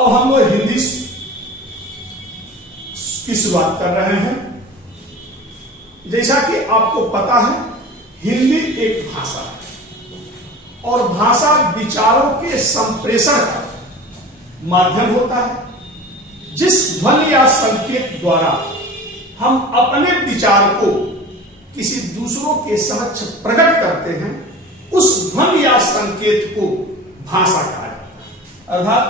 अब हम लोग हिंदी की शुरुआत कर रहे हैं। जैसा कि आपको पता है, हिंदी एक भाषा है और भाषा विचारों के संप्रेषण का माध्यम होता है। जिस ध्वनि या संकेत द्वारा हम अपने विचार को किसी दूसरों के समक्ष प्रकट करते हैं, उस ध्वनि या संकेत को भाषा कहा जाता है। अर्थात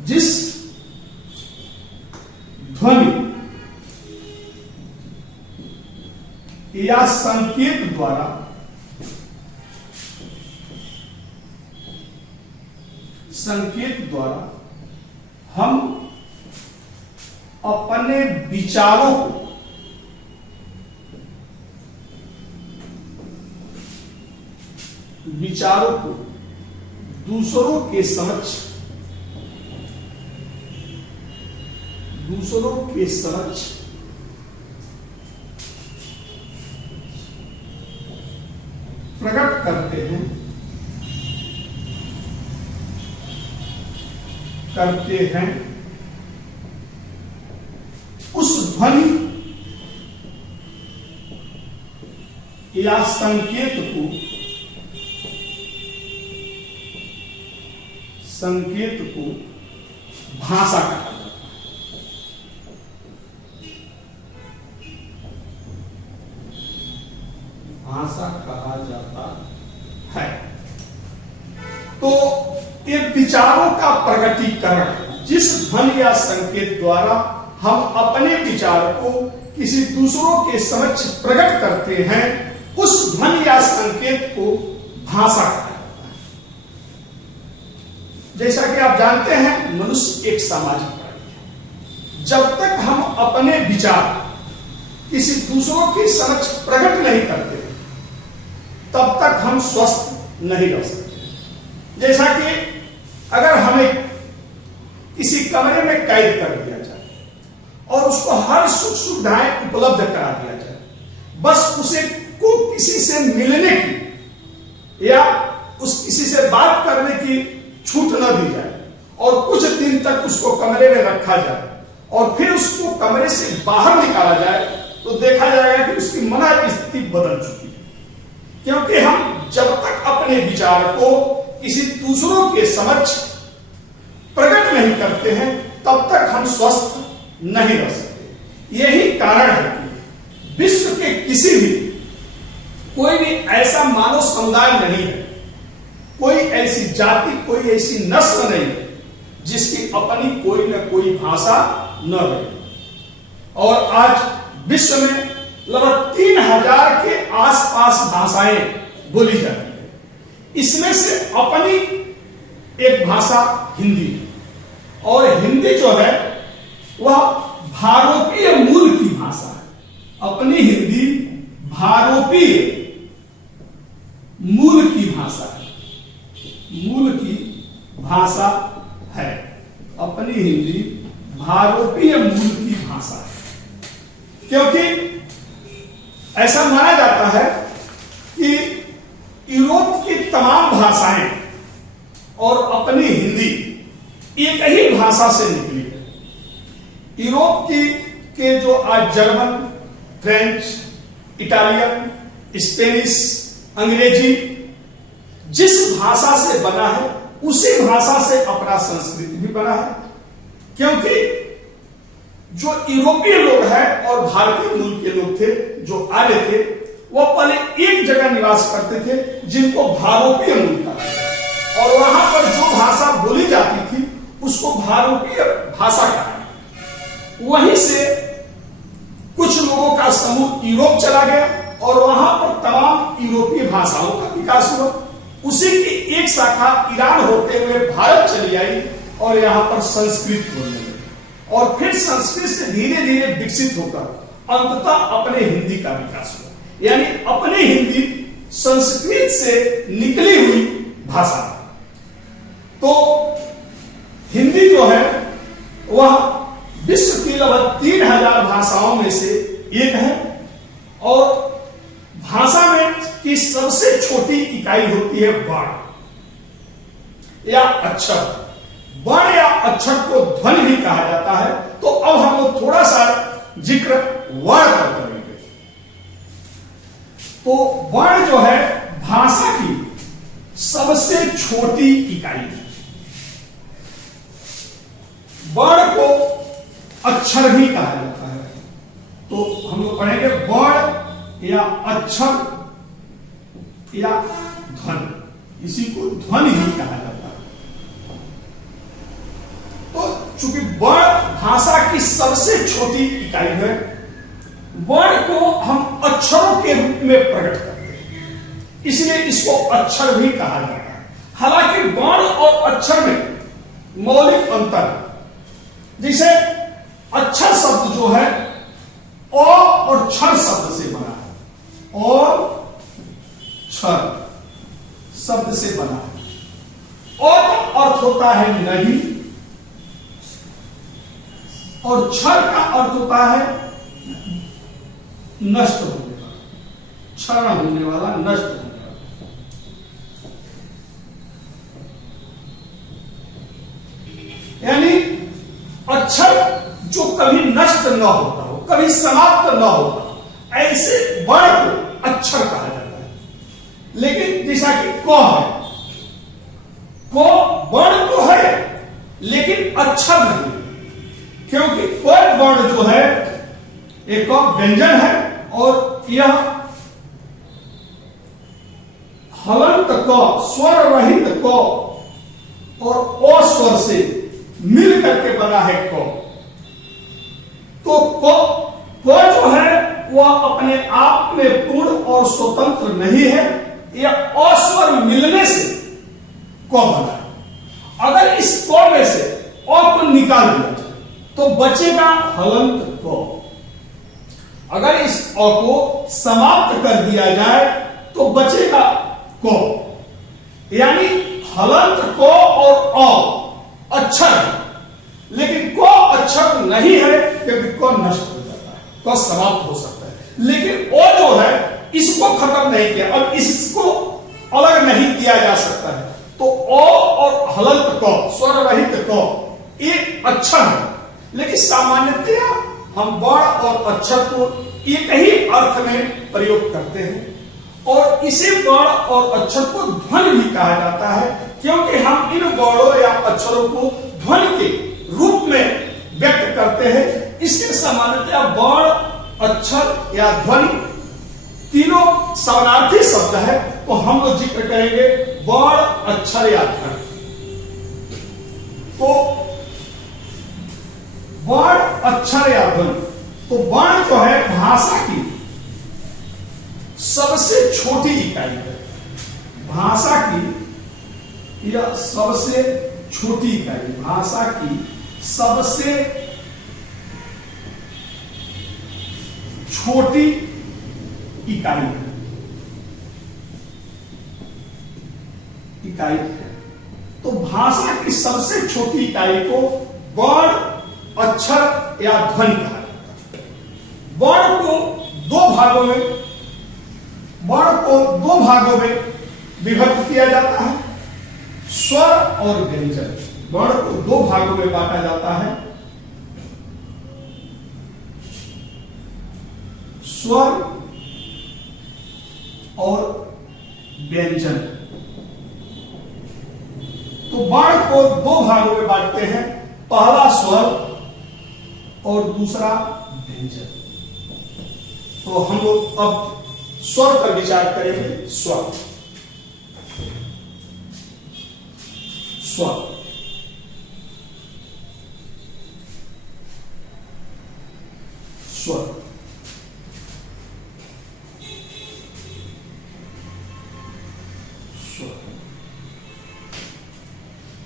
जिस ध्वनि या संकेत द्वारा हम अपने विचारों को दूसरों के समक्ष प्रकट करते हैं, उस ध्वनि या संकेत को भाषा कहा जाता है। भाषा कहा जाता है। तो ये विचारों का प्रकटीकरण, जिस ध्वनि या संकेत द्वारा हम अपने विचार को किसी दूसरों के समक्ष प्रकट करते हैं, उस ध्वनि या संकेत को भाषा कहा जाता है। जैसा कि आप जानते हैं, मनुष्य एक सामाजिक प्राणी है। जब तक हम अपने विचार किसी दूसरों के समक्ष प्रकट नहीं करते, तब तक हम स्वस्थ नहीं रह सकते। जैसा कि अगर हमें किसी कमरे में कैद कर दिया जाए और उसको हर सुख सुविधाएं उपलब्ध करा दिया जाए, बस उसे को किसी से मिलने की या किसी से बात करने की छूट न दी जाए और कुछ दिन तक उसको कमरे में रखा जाए और फिर उसको कमरे से बाहर निकाला जाए, तो देखा जाएगा कि उसकी मनस्थिति बदल चुकी है। क्योंकि हम जब तक अपने विचार को किसी दूसरों के समक्ष प्रकट नहीं करते हैं, तब तक हम स्वस्थ नहीं रह सकते। यही कारण है कि विश्व के कोई भी ऐसा मानव समुदाय नहीं है, कोई ऐसी जाति, कोई ऐसी नस्ल नहीं है जिसकी अपनी कोई न कोई भाषा न रहे। और आज विश्व में लगभग 3000 के आसपास भाषाएं बोली जाती है। इसमें से अपनी एक भाषा हिंदी है और हिंदी जो है वह भारोपीय मूल की भाषा है। अपनी हिंदी भारोपीय मूल की भाषा है। अपनी हिंदी भारोपीय मूल की भाषा है, क्योंकि ऐसा माना जाता है कि यूरोप की तमाम भाषाएं और अपनी हिंदी एक ही भाषा से निकली है। यूरोप के जो आज जर्मन, फ्रेंच, इटालियन, स्पेनिश, अंग्रेजी जिस भाषा से बना है, उसी भाषा से अपना संस्कृत भी बना है। क्योंकि जो यूरोपीय लोग हैं और भारतीय मूल के लोग थे जो आए थे, वो पहले एक जगह निवास करते थे जिनको भारोपीय मूल कहा, और वहां पर जो भाषा बोली जाती थी उसको भारोपीय भाषा कहा। वहीं से कुछ लोगों का समूह यूरोप चला गया और वहां पर तमाम यूरोपीय भाषाओं का विकास हुआ। उसी की एक शाखा ईरान होते हुए भारत चली आई और यहां पर संस्कृत बोलने लगी, और फिर संस्कृत से धीरे धीरे विकसित होकर अंततः अपने हिंदी का विकास हुआ। यानी अपने हिंदी संस्कृत से निकली हुई भाषा। तो हिंदी जो है वह विश्व की लगभग 3000 भाषाओं में से एक है, और भाषा में की सबसे छोटी इकाई होती है वर्ण या अक्षर। वर्ण या अक्षर को ध्वनि भी कहा जाता है। तो अब हम लोग थोड़ा सा जिक्र वर्ण पर करेंगे। तो वर्ण जो है भाषा की सबसे छोटी इकाई है। वर्ण को अक्षर भी कहा जाता है। तो हम लोग पढ़ेंगे वर्ण या अक्षर या ध्वनि, इसी को ध्वनि ही कहा जाता है। तो चूंकि वर्ण भाषा की सबसे छोटी इकाई है, वर्ण को हम अक्षरों के रूप में प्रकट करते हैं, इसलिए इसको अक्षर भी कहा जाता है। हालांकि वर्ण और अक्षर में मौलिक अंतर है। जैसे अक्षर शब्द जो है अ और क्षर शब्द से बना है, और क्षर शब्द से बना है। अ का अर्थ होता है नहीं, और क्षर का अर्थ होता है नष्ट होने वाला, क्षरण होने वाला, नष्ट होने वाला। यानी अक्षर जो कभी नष्ट न होता हो, कभी समाप्त न होता, ऐसे वर्ण को अक्षर कहा जाता है। लेकिन जैसा कि क है, क वर्ण तो है लेकिन अक्षर नहीं, क्योंकि कोई वर्ण जो है एक व्यंजन है और यह हलंत क, स्वर रहित क और अस्वर से मिल करके बना है क। तो क जो है वह अपने आप में पूर्ण और स्वतंत्र नहीं है, यह अस्वर मिलने से क बना है। अगर इस क में से अ को निकाल दिया जाए तो बचेगा हलंत क। अगर इस अ को समाप्त कर दिया जाए तो बचेगा क। यानी हलंत क और अ अक्षर है, लेकिन क अक्षर नहीं है, क्योंकि क नष्ट हो जाता है, क समाप्त हो सकता है। लेकिन ओ जो है इसको खत्म नहीं किया, अब इसको अलग नहीं किया जा सकता है। तो ओ और हलंत क, स्वर रहित क, एक अक्षर है। लेकिन सामान्यतया हम वर्ण और अक्षर को एक ही अर्थ में प्रयोग करते हैं, और इसे वर्ण और अक्षर को ध्वनि भी कहा जाता है, क्योंकि हम इन वर्णों या अक्षरों को ध्वनि के रूप में व्यक्त करते हैं। इसके सामान्यतया वर्ण, अक्षर या ध्वनि तीनों समानार्थी शब्द है। तो हम लोग जिक्र करेंगे वर्ण, अक्षर या ध्वनि। तो वर्ण, अक्षर या ध्वनि, तो वर्ण जो है भाषा की सबसे छोटी इकाई है। भाषा की यह सबसे छोटी इकाई, भाषा की सबसे छोटी इकाई है। तो भाषा की सबसे छोटी इकाई को वर्ण, अक्षर या ध्वनि कहा जाता है। वर्ण को दो भागों में विभक्त किया जाता है, स्वर और व्यंजन। वर्ण को दो भागों में बांटा जाता है, स्वर और व्यंजन। तो वर्ण को दो भागों में बांटते हैं, पहला स्वर और दूसरा व्यंजन। तो हम लोग अब स्वर पर विचार करेंगे। स्वर, स्वर स्वर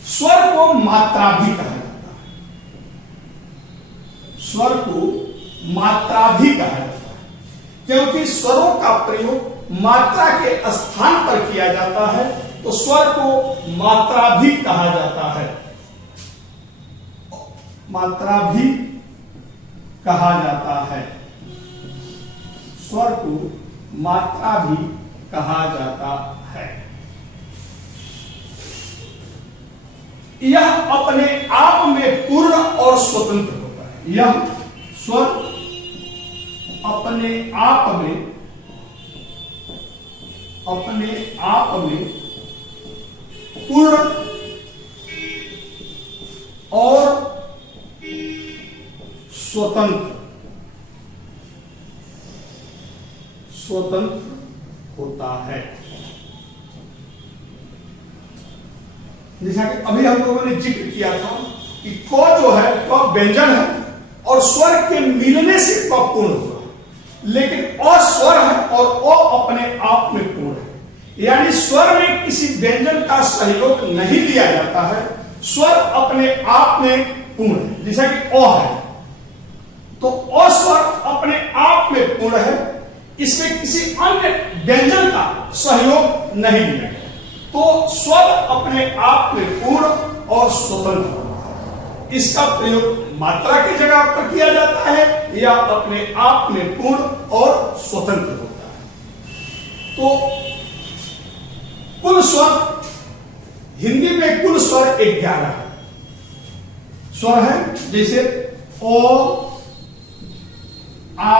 स्वर को मात्रा भी कहा जाता है। स्वर को मात्रा भी कहा जाता है, क्योंकि स्वरों का प्रयोग मात्रा के स्थान पर किया जाता है, तो स्वर को मात्रा भी कहा जाता है। मात्रा भी कहा जाता है, स्वर को मात्रा भी कहा जाता है। यह अपने आप में पूर्ण और स्वतंत्र होता है। यह स्वर अपने आप में पूर्ण और स्वतंत्र होता है। जैसा कि अभी हम लोगों ने जिक्र किया था कि क जो है क व्यंजन है और स्वर के मिलने से क पूर्ण हुआ, लेकिन अ स्वर है और अ अपने आप में पूर्ण है। यानी स्वर में किसी व्यंजन का सहयोग नहीं लिया जाता है, स्वर अपने आप में पूर्ण है। जैसा कि अ है तो अ स्वर अपने आप में पूर्ण है, इसमें किसी अन्य व्यंजन का सहयोग नहीं लिया गया, तो स्वर अपने आप में पूर्ण और स्वतंत्र होता है। इसका प्रयोग मात्रा की जगह पर किया जाता है या अपने आप में पूर्ण और स्वतंत्र होता है। तो कुल स्वर, हिंदी में कुल स्वर 11 स्वर है। जैसे ओ, आ,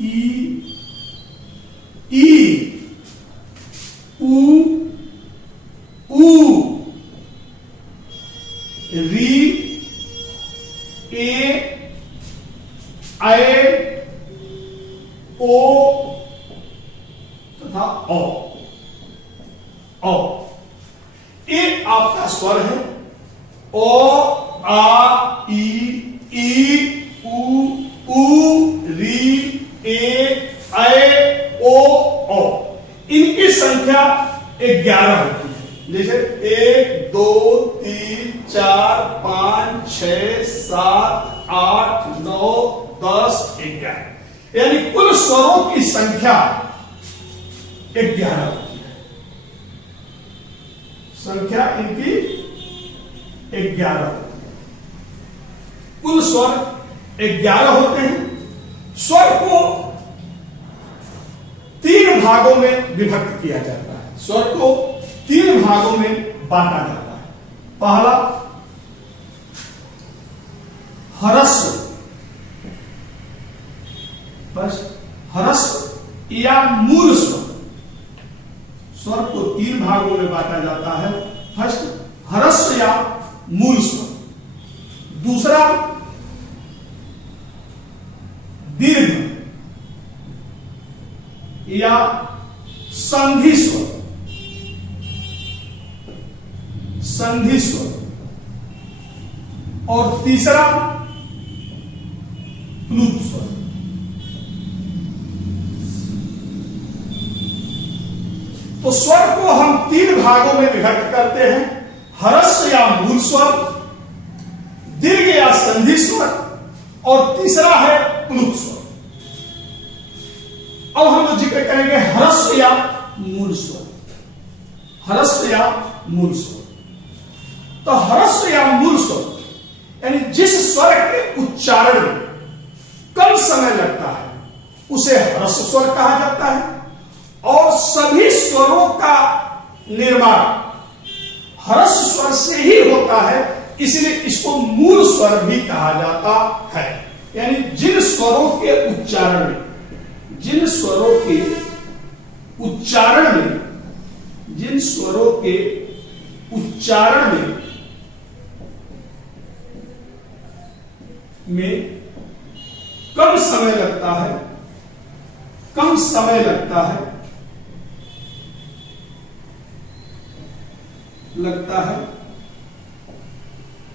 ई, ऊ, री, ए, ऐ, ओ तथा औ। ये आपका स्वर है। ओ, आ, ई, ऊ, री, ए, ऐ, ओ, औ। इनकी संख्या 11 होती है। जैसे 1, 2, 3, 4, 5, 6, 7, 8, 9, 10, 11, यानी कुल स्वरों की संख्या 11 होती है। संख्या इनकी 11 होती है। कुल स्वर 11 होते हैं। स्वर को 3 भागों में विभक्त किया जाता है। स्वर को 3 भागों में बांटा जाता है। पहला ह्रस्व, बस ह्रस्व या मूल स्वर। स्वर को 3 भागों में बांटा जाता है। फर्स्ट ह्रस्व या मूल स्वर, दूसरा दीर्घ या संधि स्वर, और तीसरा प्लुत स्वर। तो स्वर को हम 3 भागों में विभक्त करते हैं। ह्रस्व या मूल स्वर, दीर्घ या संधि स्वर, और तीसरा है प्लुत स्वर। अब हम लोग जिक्र करेंगे ह्रस्व या मूल स्वर। ह्रस्व या मूल स्वर, तो ह्रस्व या मूल स्वर यानी जिस स्वर के उच्चारण में कम समय लगता है उसे ह्रस्व स्वर कहा जाता है। और सभी स्वरों का निर्माण ह्रस्व स्वर से ही होता है, इसलिए इसको मूल स्वर भी कहा जाता है। यानी जिन स्वरों के उच्चारण में कम समय लगता है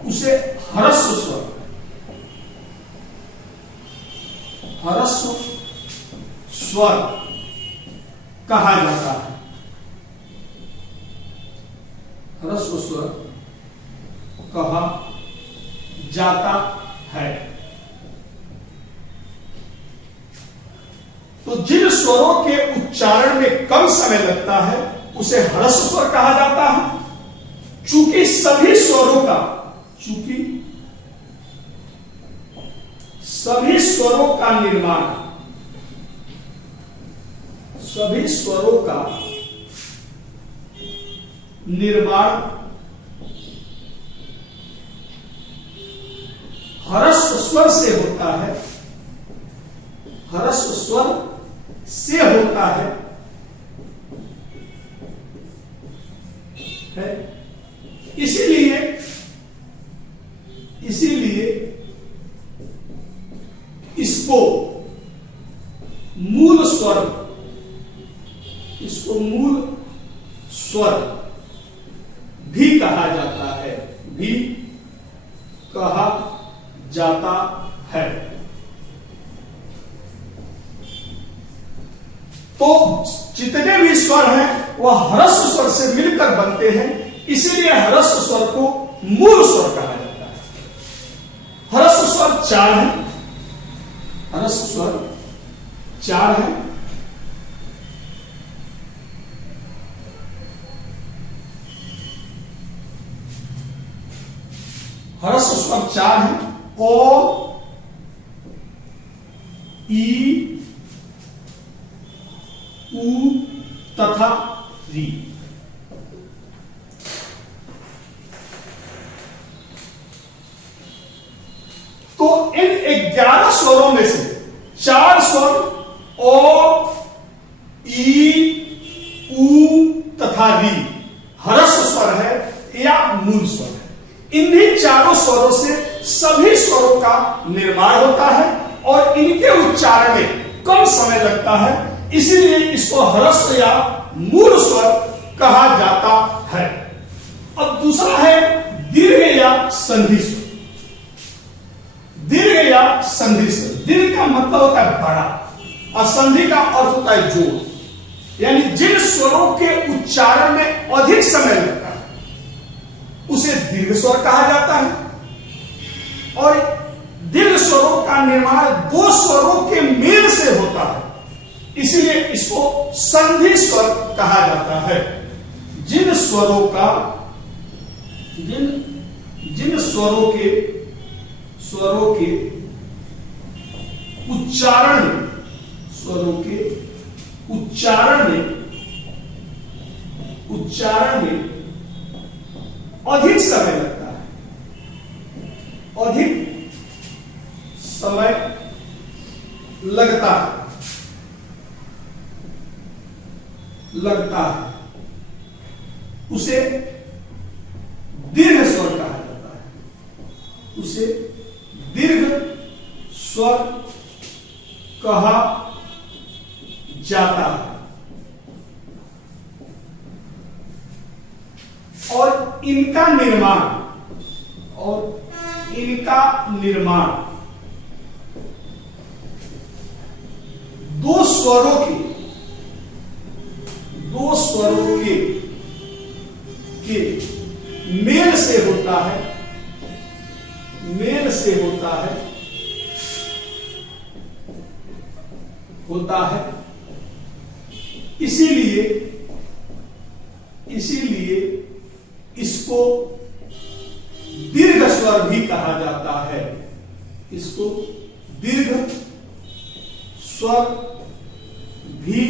उसे ह्रस्व स्वर कहा जाता है। ह्रस्व स्वर कहा जाता है। तो जिन स्वरों के उच्चारण में कम समय लगता है उसे ह्रस्व स्वर कहा जाता है। चूंकि सभी स्वरों का निर्माण ह्रस्व स्वर से होता है, ह्रस्व स्वर से होता है इसीलिए इसको मूल स्वर, इसको मूल स्वर भी कहा जाता है, भी कहा जाता है। तो जितने भी स्वर हैं वह ह्रस्व स्वर से मिलकर बनते हैं, इसीलिए ह्रस्व स्वर को मूल स्वर कहा जाता है। ह्रस्व स्वर 4 है, ह्रस्व स्वर 4 है। ह्रस्व स्वर 4 है, ओ, ई, उ तथा री। तो इन 11 स्वरों में से 4 स्वर ओ, ई, उ तथा री ह्रस्व स्वर है या मूल स्वर है। इन्हीं चारों स्वरों से सभी स्वरों का निर्माण होता है और इनके उच्चारण में कम समय लगता है, इसीलिए इसको ह्रस्व या मूल स्वर कहा जाता है। अब दूसरा है दीर्घ या संधि स्वर। दीर्घ या संधि स्वर, दीर्घ का मतलब होता है बड़ा और संधि का अर्थ होता है जोड़, यानी जिन स्वरों के उच्चारण में अधिक समय लगता है उसे दीर्घ स्वर कहा जाता है। और दीर्घ स्वरों का निर्माण 2 स्वरों के मेल से होता है, इसीलिए इसको संधि स्वर कहा जाता है। जिन स्वरों का जिन स्वरों के उच्चारण में अधिक समय लगता है, अधिक समय लगता है उसे दीर्घ स्वर कहा जाता है, उसे दीर्घ स्वर कहा जाता है। और इनका निर्माण 2 स्वरों के मेल से होता है, इसीलिए इसको दीर्घ स्वर भी कहा जाता है, इसको दीर्घ स्वर भी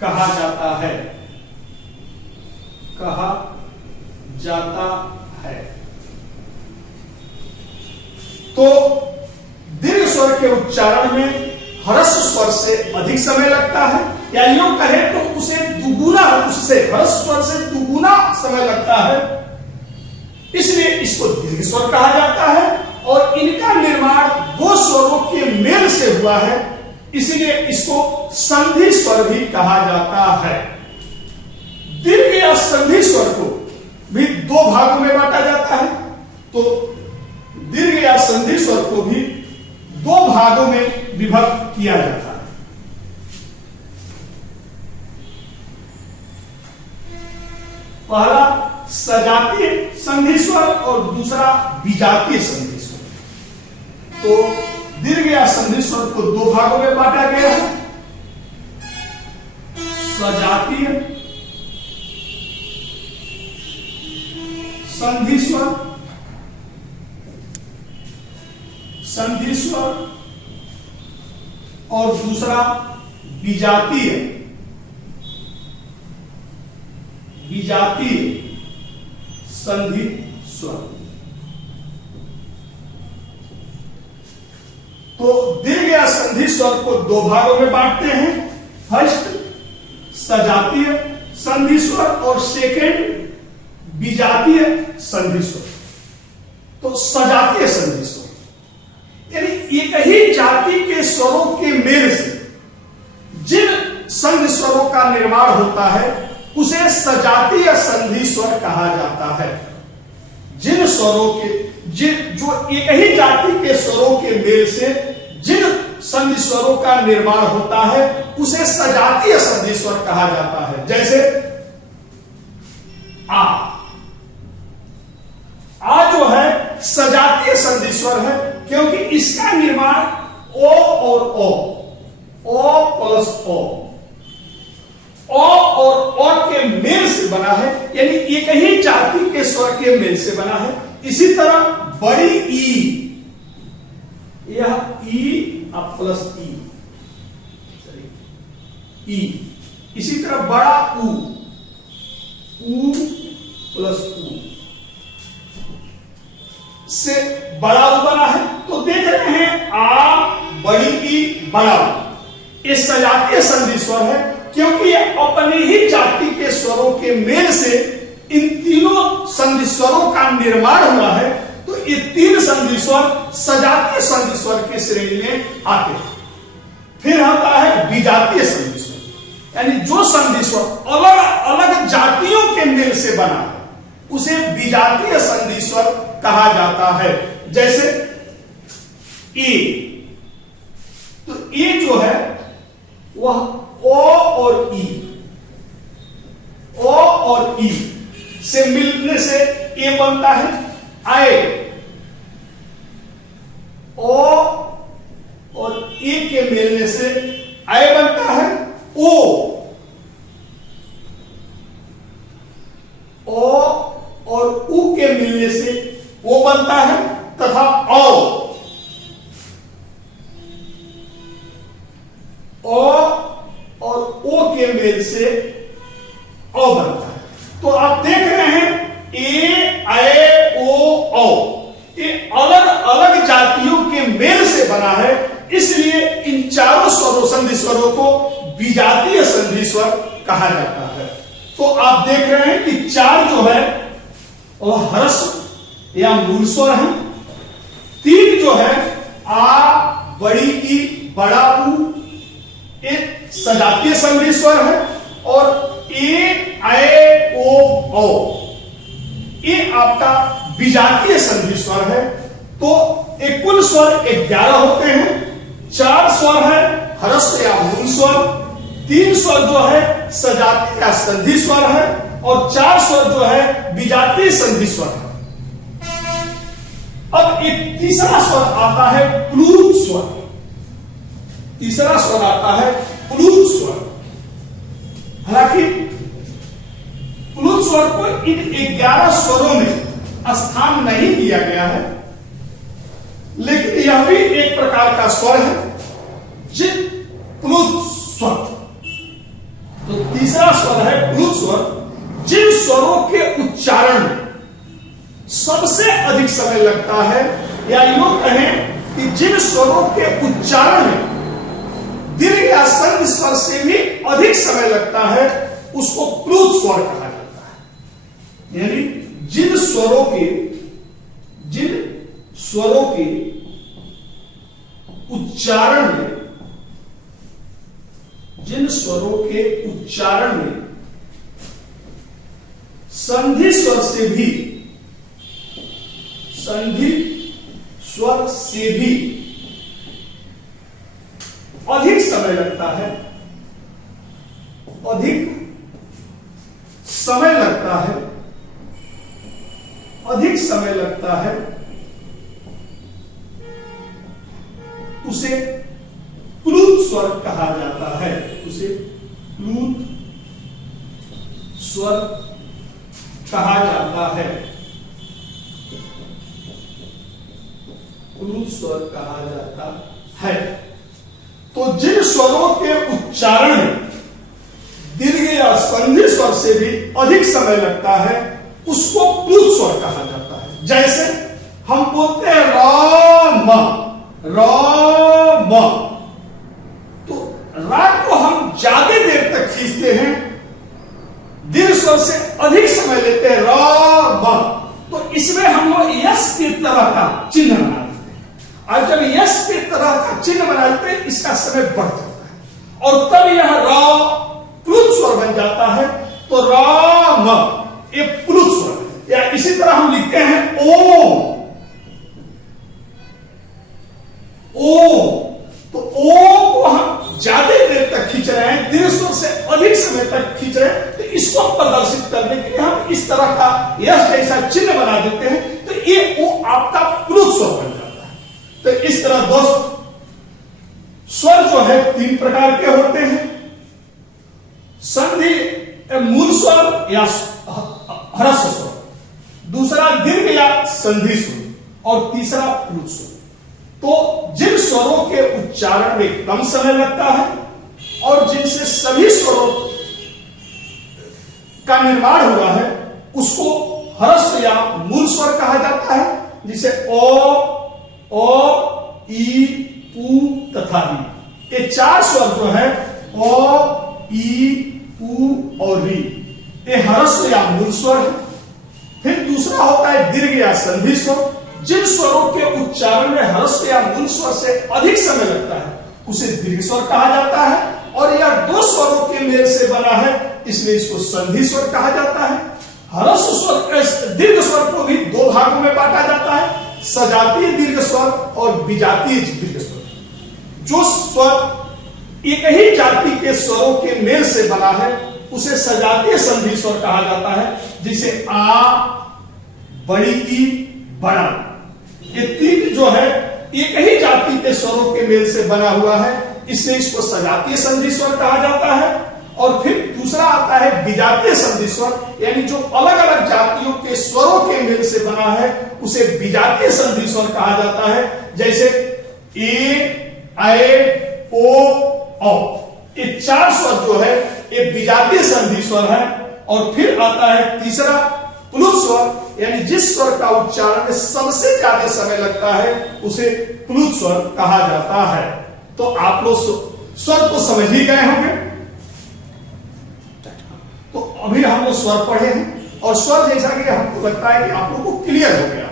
कहा जाता है। तो दीर्घ स्वर के उच्चारण में ह्रस्व स्वर से अधिक समय लगता है, या यूं कहें तो उससे ह्रस्व स्वर से दुगुना समय लगता है, इसलिए इसको दीर्घ स्वर कहा जाता है। और इनका निर्माण 2 स्वरों के मेल से हुआ है, इसलिए इसको संधि स्वर भी कहा जाता है। दीर्घ या संधि स्वर को भी 2 भागों में बांटा जाता है। तो दीर्घ या संधि स्वर को भी 2 भागों में विभक्त किया जाता है। पहला सजातीय संधि स्वर और दूसरा विजातीय संधि स्वर। तो दीर्घ या संधि स्वर को 2 भागों में बांटा गया है, सजातीय संधि स्वर और दूसरा विजातीय संधि स्वर। संधि स्वर को दो भागों में बांटते हैं। फर्स्ट सजातीय संधि स्वर और सेकंड विजातीय संधि स्वर। तो सजातीय संधि स्वर यानी एक ही जाति के स्वरों के मेल से जिन संधि स्वरों का निर्माण होता है उसे सजातीय संधि स्वर कहा जाता है। जिन स्वरों के जो एक ही जाति के स्वरों के मेल से जिन संधि स्वरों का निर्माण होता है उसे सजातीय संधि स्वर कहा जाता है। जैसे आ जो है सजातीय संधि स्वर है क्योंकि इसका निर्माण ओ और ओ प्लस ओ और ओ के मेल से बना है, यानी एक ही जाति के स्वर के मेल से बना है। इसी तरह बड़ी ई, यह ई अब प्लस ई, इसी तरह बड़ा ऊ प्लस ऊ से बड़ा ऊ बना है। तो देख रहे हैं आ बड़ी ई बड़ा ऊ, ये सजातीय संधि स्वर है क्योंकि ये अपनी ही जाति के स्वरों के मेल से इन तीनों संधि स्वरों का निर्माण हुआ है। तो ये तीन संधि स्वर सजातीय संधि स्वर के श्रेणी में आते हैं। फिर आता है विजातीय संधि स्वर, यानी जो संधि स्वर अलग अलग जातियों के मेल से बना है उसे विजातीय संधि स्वर कहा जाता है। जैसे ए, तो ए जो है वह ओ और ई से मिलने से ए बनता है। आए, ओ और ई के मिलने से आए बनता है। ओ और ऊ के मिलने से ओ बनता है तथा औ और ओ के मेल से ओ बनता है। तो आप देख रहे हैं ए ए ओ औ ये अलग अलग जातियों के मेल से बना है, इसलिए इन चारों स्वरों संधि स्वरों को विजातीय संधि स्वर कहा जाता है। तो आप देख रहे हैं कि चार जो है वह ह्रस्व या मूल स्वर है। तीन जो है आ बड़ी ई बड़ा ऊ एक सजातीय संधि स्वर है और ए ओ ये आपका विजातीय संधि स्वर है। तो एक कुल स्वर 11 होते हैं। 4 स्वर है ह्रस्व या मूल स्वर, 3 स्वर जो है सजातीय या संधि स्वर है और 4 स्वर जो है विजातीय संधि स्वर है। अब एक तीसरा स्वर आता है प्लूत स्वर। तीसरा स्वर आता है प्लूत स्वर। हालांकि प्लूत स्वर को इन 11 स्वरों में स्थान नहीं दिया गया है, लेकिन यह भी एक प्रकार का स्वर है जिन प्लूत स्वर। तो तीसरा स्वर है प्लूत स्वर, जिन स्वरों के उच्चारण में सबसे अधिक समय लगता है, या यूं कहें कि जिन स्वरों के उच्चारण में दीर्घ या संधि स्वर से भी अधिक समय लगता है उसको प्लूत स्वर कहा जाता है। यानी जिन स्वरों के उच्चारण में संधि स्वर से भी अधिक समय लगता है, उसे प्लूत स्वर कहा जाता है। उसे प्लूत स्वर कहा जाता है। प्लूत स्वर कहा जाता है। तो जिन स्वरों के उच्चारण में दीर्घ या संधि स्वर से भी अधिक समय लगता है उसको प्लूत स्वर कहा जाता है। जैसे हम बोलते हैं राम, स्वर से अधिक समय लेते हैं र ब, तो इसमें हम लोग यस की तरह का चिन्ह बना देते हैं। और जब यस की तरह का चिन्ह बना देते हैं, इसका समय बढ़ जाता है और तब यह र प्लुत स्वर बन जाता है। तो राम ये प्लुत स्वर, या इसी तरह हम लिखते हैं ओम। तो ओम को हम ज्यादा देर तक खींच रहे हैं, दीर्घ स्वर से अधिक समय तक खींच रहे हैं, तो इसको प्रदर्शित करने के लिए हम इस तरह का यश जैसा चिन्ह बना देते हैं, तो ये वो आपका प्लुत स्वर बन जाता है। तो इस तरह दोस्त स्वर जो है 3 प्रकार के होते हैं, संधि मूल स्वर या ह्रस्व स्वर, दूसरा दीर्घ या संधि स्वर, और तीसरा प्लुत स्वर। तो जिन स्वरों के उच्चारण में कम समय लगता है और जिनसे सभी स्वरों का निर्माण हुआ है, उसको ह्रस्व या मूल स्वर कहा जाता है, जिसे ओ, ई, उ तथा री, ये 4 स्वर जो है ओ, ई, उ और री, ये ह्रस्व या मूल स्वर है। फिर दूसरा होता है दीर्घ या संधि स्वर। जिन स्वरों के उच्चारण में ह्रस्व या मूल स्वर से अधिक समय लगता है, उसे दीर्घ स्वर कहा जाता है, और यह 2 स्वरों के मेल से बना है, इसलिए इसको संधि स्वर कहा जाता है। ह्रस्व स्वर, दीर्घ स्वर को भी 2 भागों में बांटा जाता है, सजातीय दीर्घ स्वर और विजातीय दीर्घ स्वर। जो स्वर एक ही जाति के स्वरों के मेल से बना है, उसे सजातीय संधि स्वर कहा जाता है, जिसे आ, बड़ी ई, बड़ा, ये 3 जो है एक ही जाति के स्वरों के मेल से बना हुआ है, इसलिए इसको सजातीय संधि स्वर कहा जाता है। और फिर दूसरा आता है विजातीय संधि स्वर, यानी जो अलग अलग जातियों के स्वरों के मेल से बना है, उसे विजातीय संधि स्वर कहा जाता है। जैसे ए, ऐ, ओ, औ, ये 4 स्वर जो है ये विजातीय संधि स्वर है। और फिर आता है तीसरा प्लुत स्वर, यानी जिस स्वर का उच्चारण में सबसे ज्यादा समय लगता है, उसे प्लुत स्वर कहा जाता है। तो आप लोग स्वर तो समझ ही गए होंगे। तो अभी हम लोग स्वर पढ़े हैं, और स्वर जैसा कि हमको लगता है कि आप लोगों को क्लियर हो गया।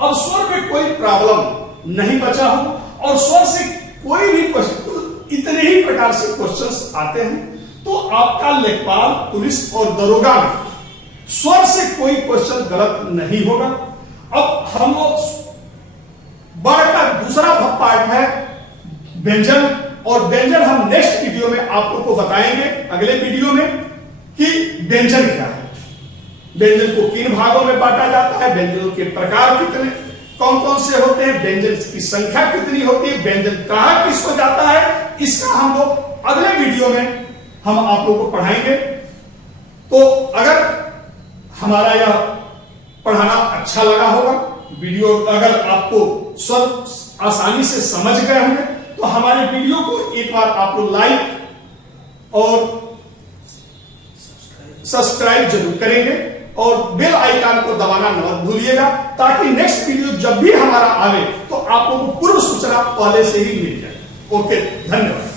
अब स्वर में कोई प्रॉब्लम नहीं बचा हो, और स्वर से कोई भी क्वेश्चन, इतने ही प्रकार से क्वेश्चंस आते हैं, तो आपका लेखपाल, पुलिस और दरोगा में स्वर से कोई क्वेश्चन गलत नहीं होगा। अब हम लोग वर्ड का दूसरा पार्ट है व्यंजन, और व्यंजन हम नेक्स्ट वीडियो में आप लोग को बताएंगे, अगले वीडियो में, कि व्यंजन क्या है, व्यंजन को किन भागों में बांटा जाता है, व्यंजनों के प्रकार कितने कौन कौन से होते हैं, व्यंजन की संख्या कितनी होती है, व्यंजन कहां किसको जाता है, इसका हम लोग अगले वीडियो में हम आप लोगों को पढ़ाएंगे। तो अगर हमारा यह पढ़ाना अच्छा लगा होगा, वीडियो अगर आपको स्वर आसानी से समझ गए होंगे, तो हमारे वीडियो को एक बार आप लोग लाइक और सब्सक्राइब जरूर करेंगे, और बेल आइकन को दबाना मत भूलिएगा, ताकि नेक्स्ट वीडियो जब भी हमारा आवे तो आप लोगों को पूर्व सूचना पहले से ही मिल जाए। ओके, धन्यवाद।